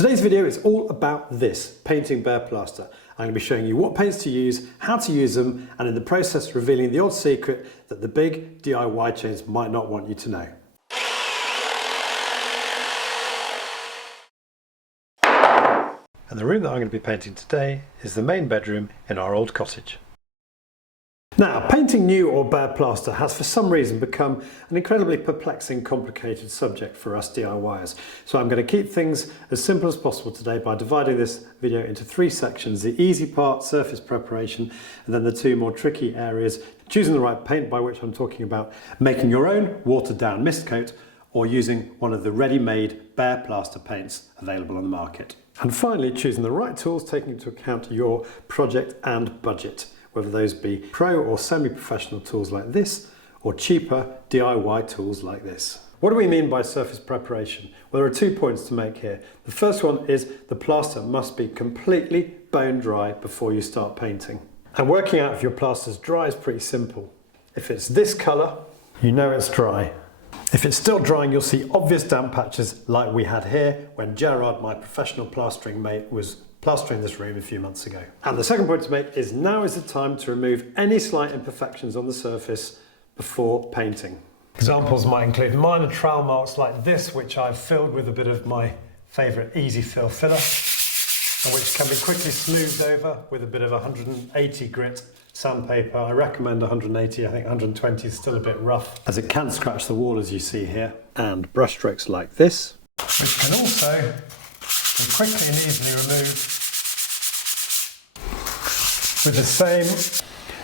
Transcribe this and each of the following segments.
Today's video is all about this, painting bare plaster. I'm going to be showing you what paints to use, how to use them, and in the process revealing the odd secret that the big DIY chains might not want you to know. And the room that I'm going to be painting today is the main bedroom in our old cottage. Now, painting new or bare plaster has for some reason become an incredibly perplexing, complicated subject for us DIYers. So I'm going to keep things as simple as possible today by dividing this video into three sections: the easy part, surface preparation, and then the two more tricky areas, choosing the right paint, by which I'm talking about making your own watered down mist coat or using one of the ready-made bare plaster paints available on the market. And finally, choosing the right tools, taking into account your project and budget, whether those be pro or semi-professional tools like this, or cheaper DIY tools like this. What do we mean by surface preparation? Well, there are 2 points to make here. The first one is the plaster must be completely bone dry before you start painting. And working out if your plaster's dry is pretty simple. If it's this colour, you know it's dry. If it's still drying, you'll see obvious damp patches like we had here when Gerard, my professional plastering mate, was plastering this room a few months ago. And the second point to make is now is the time to remove any slight imperfections on the surface before painting. Examples might include minor trowel marks like this, which I've filled with a bit of my favourite easy fill filler, and which can be quickly smoothed over with a bit of 180 grit sandpaper. I recommend 180, I think 120 is still a bit rough, as it can scratch the wall as you see here. And brush strokes like this, which can also be quickly and easily removed with the same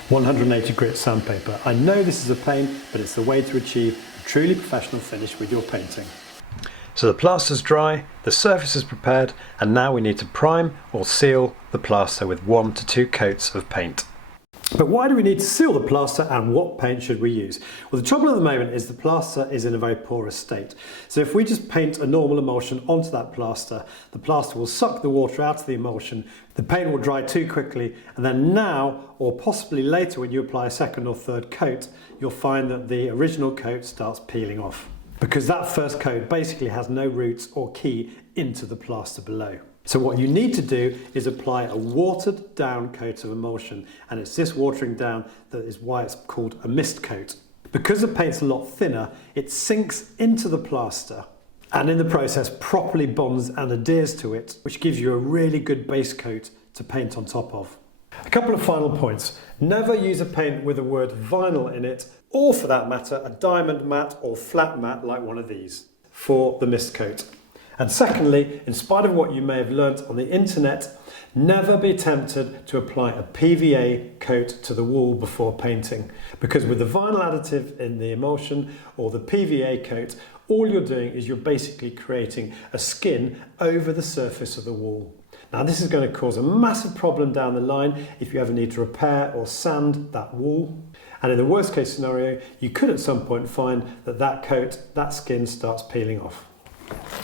180 grit sandpaper. I know this is a pain, but it's the way to achieve a truly professional finish with your painting. So the plaster's dry, the surface is prepared, and now we need to prime or seal the plaster with 1 to 2 coats of paint. But why do we need to seal the plaster, and what paint should we use? Well, the trouble at the moment is the plaster is in a very porous state. So if we just paint a normal emulsion onto that plaster, the plaster will suck the water out of the emulsion, the paint will dry too quickly, and then now, or possibly later when you apply a second or third coat, you'll find that the original coat starts peeling off, because that first coat basically has no roots or key into the plaster below. So what you need to do is apply a watered down coat of emulsion, and it's this watering down that is why it's called a mist coat. Because the paint's a lot thinner, it sinks into the plaster and in the process properly bonds and adheres to it, which gives you a really good base coat to paint on top of. A couple of final points. Never use a paint with the word vinyl in it, or for that matter a diamond matte or flat matte like one of these for the mist coat. And secondly, in spite of what you may have learnt on the internet, never be tempted to apply a PVA coat to the wall before painting, because with the vinyl additive in the emulsion or the PVA coat, all you're doing is you're basically creating a skin over the surface of the wall. Now this is going to cause a massive problem down the line if you ever need to repair or sand that wall. And in the worst case scenario, you could at some point find that that skin starts peeling off.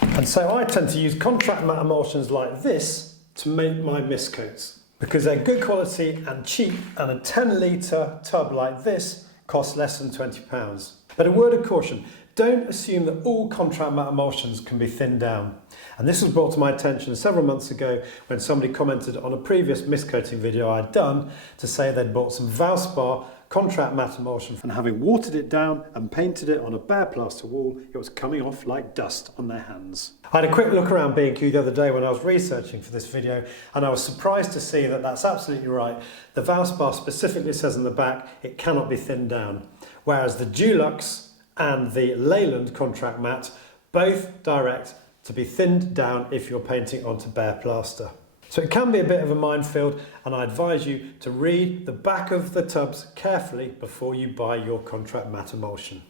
And so I tend to use contract matte emulsions like this to make my mist coats, because they're good quality and cheap, and a 10 litre tub like this costs less than £20. But a word of caution, don't assume that all contract matte emulsions can be thinned down. And this was brought to my attention several months ago when somebody commented on a previous mist coating video I'd done to say they'd bought some Valspar contract matte emulsion, and having watered it down and painted it on a bare plaster wall, it was coming off like dust on their hands. I had a quick look around B&Q the other day when I was researching for this video, and I was surprised to see that that's absolutely right. The Valspar specifically says in the back it cannot be thinned down, whereas the Dulux and the Leyland contract matte both direct to be thinned down if you're painting onto bare plaster. So it can be a bit of a minefield, and I advise you to read the back of the tubs carefully before you buy your contract matte emulsion.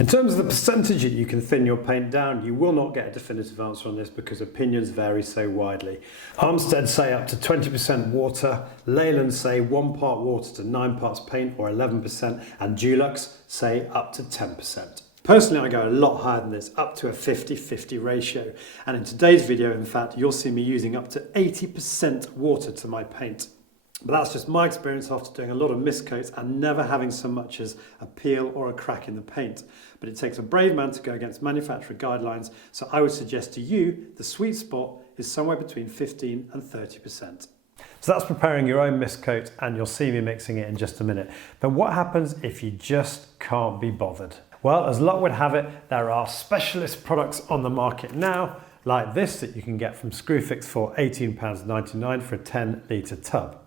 In terms of the percentage that you can thin your paint down, you will not get a definitive answer on this because opinions vary so widely. Armstead say up to 20% water, Leyland say 1 part water to 9 parts paint or 11%, and Dulux say up to 10%. Personally, I go a lot higher than this, up to a 50-50 ratio. And in today's video, in fact, you'll see me using up to 80% water to my paint. But that's just my experience after doing a lot of mist coats and never having so much as a peel or a crack in the paint. But it takes a brave man to go against manufacturer guidelines, so I would suggest to you the sweet spot is somewhere between 15 and 30%. So that's preparing your own mist coat, and you'll see me mixing it in just a minute. But what happens if you just can't be bothered? Well, as luck would have it, there are specialist products on the market now, like this that you can get from Screwfix for £18.99 for a 10-litre tub.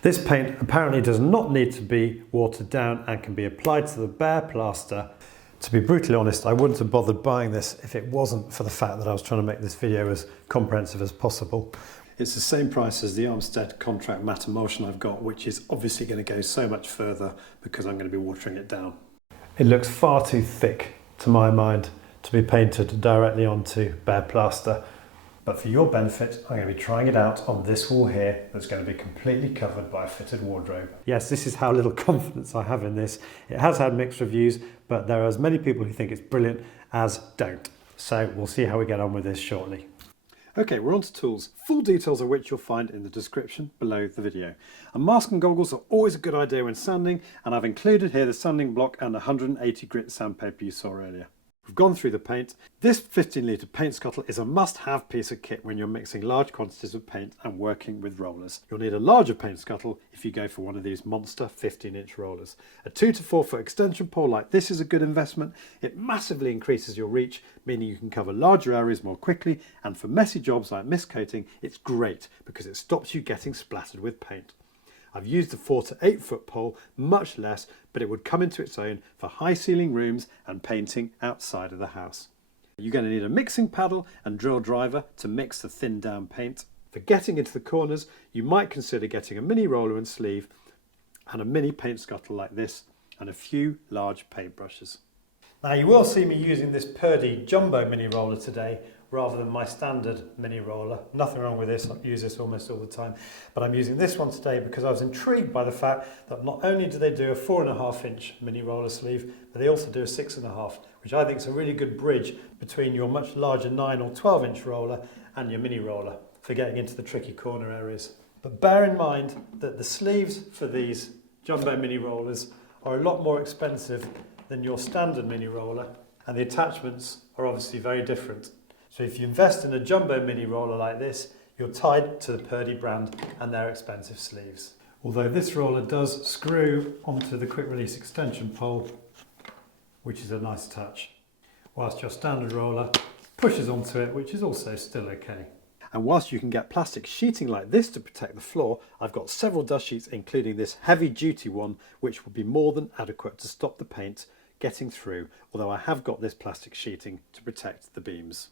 This paint apparently does not need to be watered down and can be applied to the bare plaster. To be brutally honest, I wouldn't have bothered buying this if it wasn't for the fact that I was trying to make this video as comprehensive as possible. It's the same price as the Armstead contract matte emulsion I've got, which is obviously going to go so much further because I'm going to be watering it down. It looks far too thick, to my mind, to be painted directly onto bare plaster. But for your benefit, I'm going to be trying it out on this wall here that's going to be completely covered by a fitted wardrobe. Yes, this is how little confidence I have in this. It has had mixed reviews, but there are as many people who think it's brilliant as don't. So we'll see how we get on with this shortly. Okay, we're on to tools, full details of which you'll find in the description below the video. A mask and goggles are always a good idea when sanding, and I've included here the sanding block and the 180 grit sandpaper you saw earlier. We've gone through the paint. This 15-litre paint scuttle is a must-have piece of kit when you're mixing large quantities of paint and working with rollers. You'll need a larger paint scuttle if you go for one of these monster 15-inch rollers. A 2 to 4 foot extension pole like this is a good investment. It massively increases your reach, meaning you can cover larger areas more quickly, and for messy jobs like mist coating, it's great because it stops you getting splattered with paint. I've used a 4 to 8 foot pole, much less, but it would come into its own for high ceiling rooms and painting outside of the house. You're going to need a mixing paddle and drill driver to mix the thinned down paint. For getting into the corners, you might consider getting a mini roller and sleeve and a mini paint scuttle like this and a few large paint brushes. Now you will see me using this Purdy Jumbo mini roller today rather than my standard mini roller. Nothing wrong with this, I use this almost all the time. But I'm using this one today because I was intrigued by the fact that not only do they do a 4.5 inch mini roller sleeve, but they also do a 6.5, which I think is a really good bridge between your much larger 9 or 12 inch roller and your mini roller for getting into the tricky corner areas. But bear in mind that the sleeves for these Jumbo mini rollers are a lot more expensive than your standard mini roller, and the attachments are obviously very different. So if you invest in a Jumbo mini roller like this, you're tied to the Purdy brand and their expensive sleeves. Although this roller does screw onto the quick release extension pole, which is a nice touch, whilst your standard roller pushes onto it, which is also still okay. And whilst you can get plastic sheeting like this to protect the floor, I've got several dust sheets, including this heavy duty one, which will be more than adequate to stop the paint getting through, although I have got this plastic sheeting to protect the beams.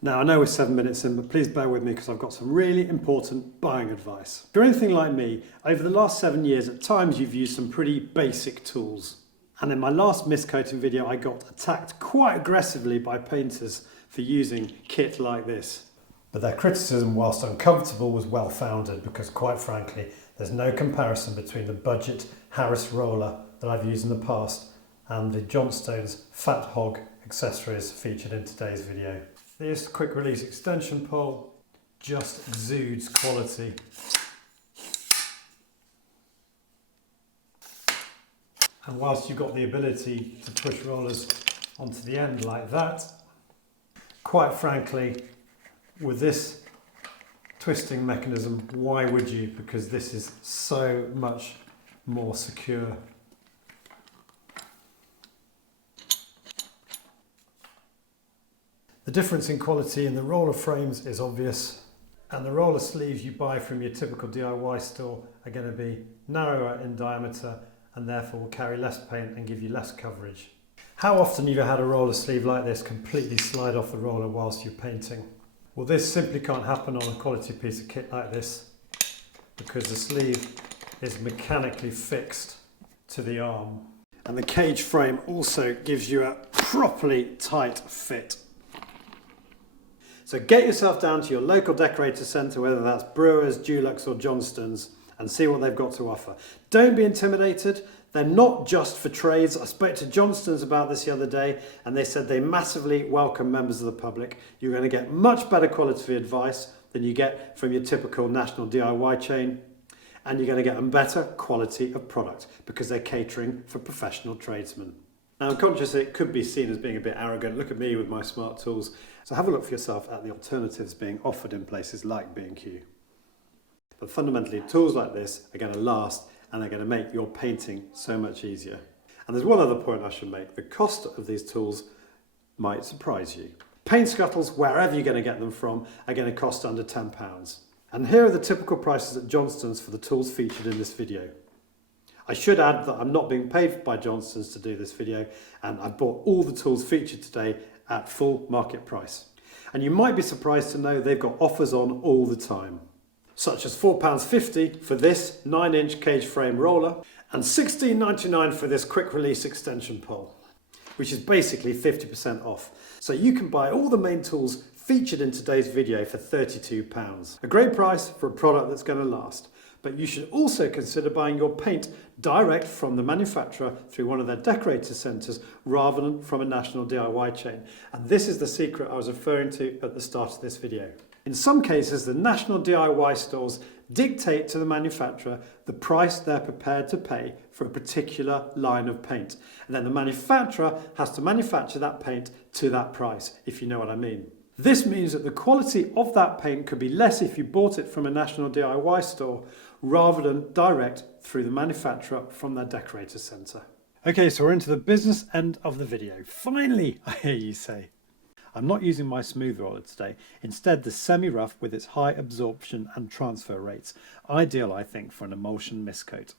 Now I know we're 7 minutes in, but please bear with me because I've got some really important buying advice. If you're anything like me, over the last 7 years at times you've used some pretty basic tools. And in my last mist coating video I got attacked quite aggressively by painters for using kit like this. But their criticism, whilst uncomfortable, was well founded because quite frankly there's no comparison between the budget Harris roller that I've used in the past and the Johnstone's Fat Hog accessories featured in today's video. This quick release extension pole just exudes quality. And whilst you've got the ability to push rollers onto the end like that, quite frankly, with this twisting mechanism, why would you? Because this is so much more secure. The difference in quality in the roller frames is obvious, and the roller sleeves you buy from your typical DIY store are going to be narrower in diameter and therefore will carry less paint and give you less coverage. How often have you had a roller sleeve like this completely slide off the roller whilst you're painting? Well, this simply can't happen on a quality piece of kit like this because the sleeve is mechanically fixed to the arm. And the cage frame also gives you a properly tight fit. So get yourself down to your local decorator centre, whether that's Brewers, Dulux or Johnston's, and see what they've got to offer. Don't be intimidated. They're not just for trades. I spoke to Johnston's about this the other day and they said they massively welcome members of the public. You're going to get much better quality advice than you get from your typical national DIY chain, and you're going to get a better quality of product because they're catering for professional tradesmen. Now I'm conscious it could be seen as being a bit arrogant. Look at me with my smart tools. So have a look for yourself at the alternatives being offered in places like B&Q. But fundamentally, tools like this are going to last and they're going to make your painting so much easier. And there's one other point I should make. The cost of these tools might surprise you. Paint scuttles, wherever you're going to get them from, are going to cost under £10. And here are the typical prices at Johnston's for the tools featured in this video. I should add that I'm not being paid by Johnston's to do this video, and I've bought all the tools featured today at full market price. And you might be surprised to know they've got offers on all the time, such as £4.50 for this 9-inch cage frame roller and £16.99 for this quick release extension pole, which is basically 50% off. So you can buy all the main tools featured in today's video for £32. A great price for a product that's going to last. But you should also consider buying your paint direct from the manufacturer through one of their decorator centres rather than from a national DIY chain. And this is the secret I was referring to at the start of this video. In some cases, the national DIY stores dictate to the manufacturer the price they're prepared to pay for a particular line of paint. And then the manufacturer has to manufacture that paint to that price, if you know what I mean. This means that the quality of that paint could be less if you bought it from a national DIY store rather than direct through the manufacturer from their decorator centre. Okay, so we're into the business end of the video. Finally, I hear you say. I'm not using my smooth roller today, instead the semi-rough with its high absorption and transfer rates, ideal I think for an emulsion mist coat.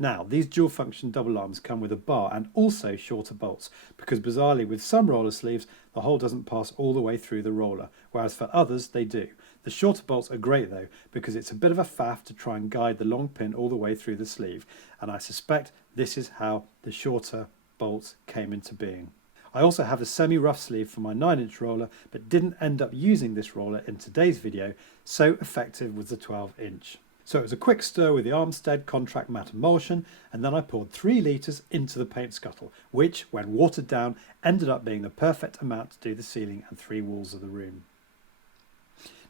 Now, these dual function double arms come with a bar and also shorter bolts, because bizarrely with some roller sleeves the hole doesn't pass all the way through the roller, whereas for others they do. The shorter bolts are great though, because it's a bit of a faff to try and guide the long pin all the way through the sleeve, and I suspect this is how the shorter bolts came into being. I also have a semi-rough sleeve for my 9-inch roller, but didn't end up using this roller in today's video, so effective was the 12-inch. So it was a quick stir with the Armstead Contract Matte Emulsion, and then I poured 3 litres into the paint scuttle, which, when watered down, ended up being the perfect amount to do the ceiling and 3 walls of the room.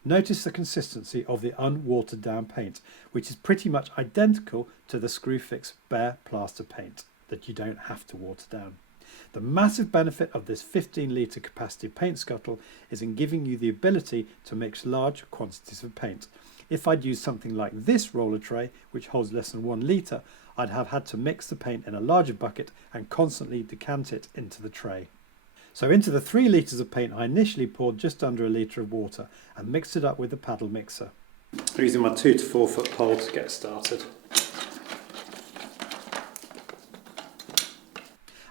Notice the consistency of the unwatered down paint, which is pretty much identical to the Screwfix Bare Plaster Paint, that you don't have to water down. The massive benefit of this 15 litre capacity paint scuttle is in giving you the ability to mix large quantities of paint. If I'd used something like this roller tray, which holds less than 1 litre, I'd have had to mix the paint in a larger bucket and constantly decant it into the tray. So into the 3 litres of paint I initially poured just under a litre of water and mixed it up with the paddle mixer. I'm using my 2 to 4 foot pole to get started.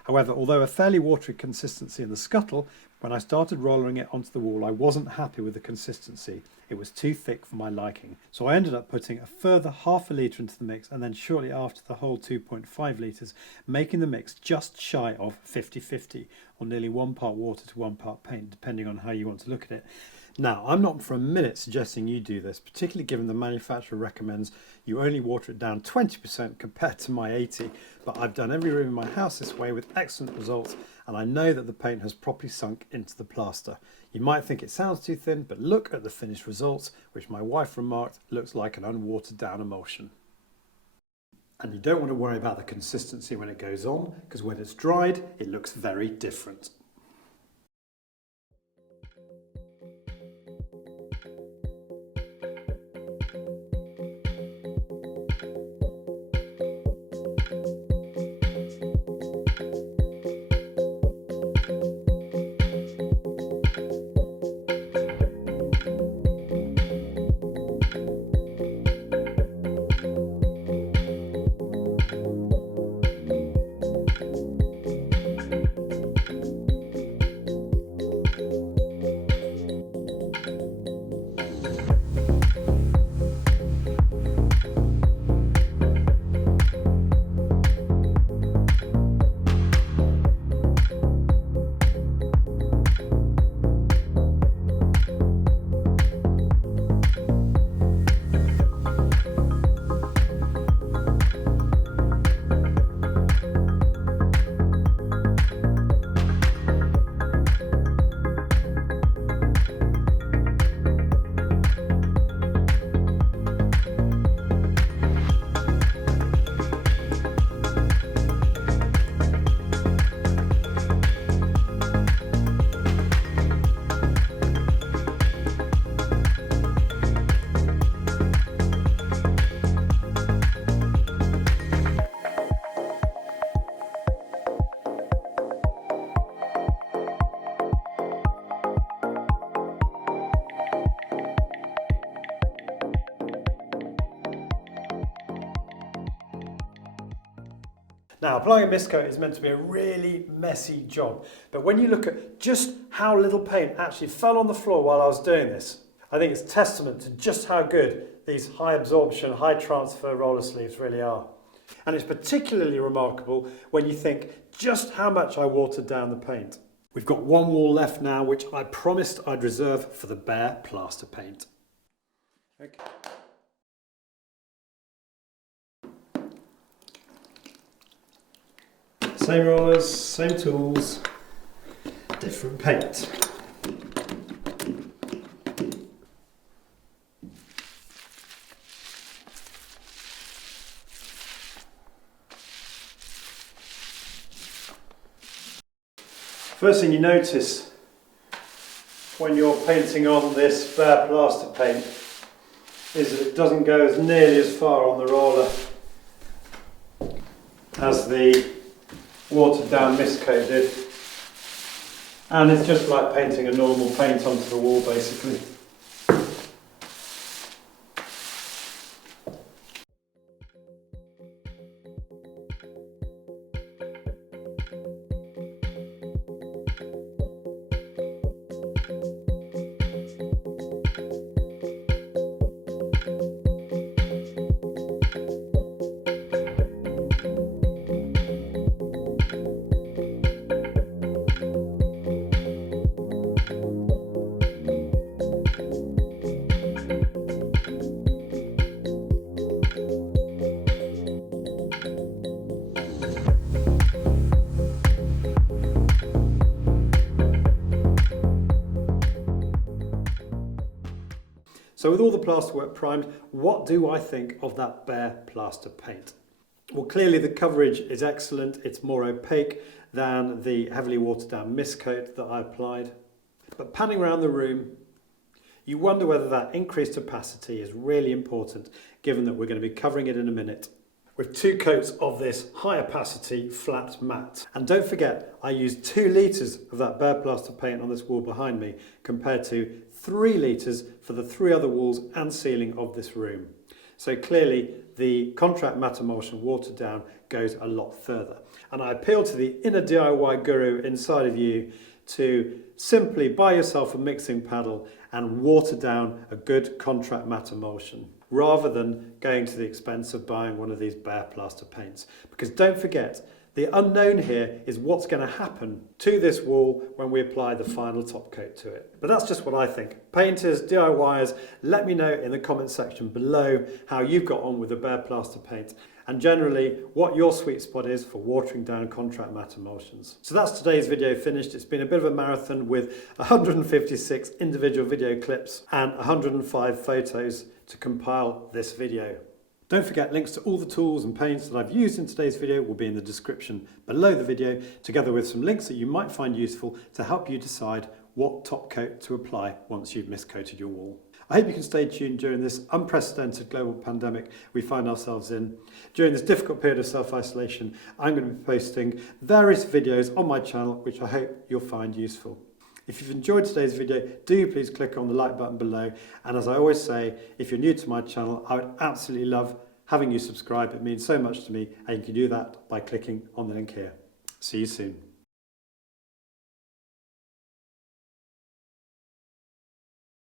However, although a fairly watery consistency in the scuttle, when I started rollering it onto the wall I wasn't happy with the consistency. It was too thick for my liking. So I ended up putting a further half a litre into the mix and then shortly after the whole 2.5 litres, making the mix just shy of 50-50, or nearly 1 part water to 1 part paint, depending on how you want to look at it. Now, I'm not for a minute suggesting you do this, particularly given the manufacturer recommends you only water it down 20% compared to my 80%, but I've done every room in my house this way with excellent results, and I know that the paint has properly sunk into the plaster. You might think it sounds too thin, but look at the finished results, which my wife remarked looks like an unwatered down emulsion. And you don't want to worry about the consistency when it goes on, because when it's dried, it looks very different. Now, applying a mist coat is meant to be a really messy job, but when you look at just how little paint actually fell on the floor while I was doing this, I think it's testament to just how good these high absorption, high transfer roller sleeves really are. And it's particularly remarkable when you think just how much I watered down the paint. We've got one wall left now, which I promised I'd reserve for the Bare Plaster Paint. Okay. Same rollers, same tools, different paint. First thing you notice when you're painting on this Bare Plaster Paint is that it doesn't go as nearly as far on the roller as the watered down mist coat did, and it's just like painting a normal paint onto the wall basically. So with all the plasterwork primed, what do I think of that Bare Plaster Paint? Well, clearly the coverage is excellent. It's more opaque than the heavily watered down mist coat that I applied. But panning around the room, you wonder whether that increased opacity is really important, given that we're going to be covering it in a minute with 2 coats of this high opacity flat matte. And don't forget, I used 2 litres of that Bare Plaster Paint on this wall behind me, compared to 3 litres for the 3 other walls and ceiling of this room. So clearly the contract matte emulsion watered down goes a lot further. And I appeal to the inner DIY guru inside of you to simply buy yourself a mixing paddle and water down a good contract matte emulsion, rather than going to the expense of buying one of these Bare Plaster Paints. Because don't forget, the unknown here is what's going to happen to this wall when we apply the final top coat to it. But that's just what I think. Painters, DIYers, let me know in the comment section below how you've got on with the Bare Plaster Paint, and generally what your sweet spot is for watering down contract matte emulsions. So that's today's video finished. It's been a bit of a marathon with 156 individual video clips and 105 photos to compile this video. Don't forget, links to all the tools and paints that I've used in today's video will be in the description below the video, together with some links that you might find useful to help you decide what top coat to apply once you've mist coated your wall. I hope you can stay tuned during this unprecedented global pandemic we find ourselves in. During this difficult period of self-isolation, I'm going to be posting various videos on my channel which I hope you'll find useful. If you've enjoyed today's video, do please click on the like button below. And as I always say, if you're new to my channel, I would absolutely love having you subscribe. It means so much to me, and you can do that by clicking on the link here. See you soon.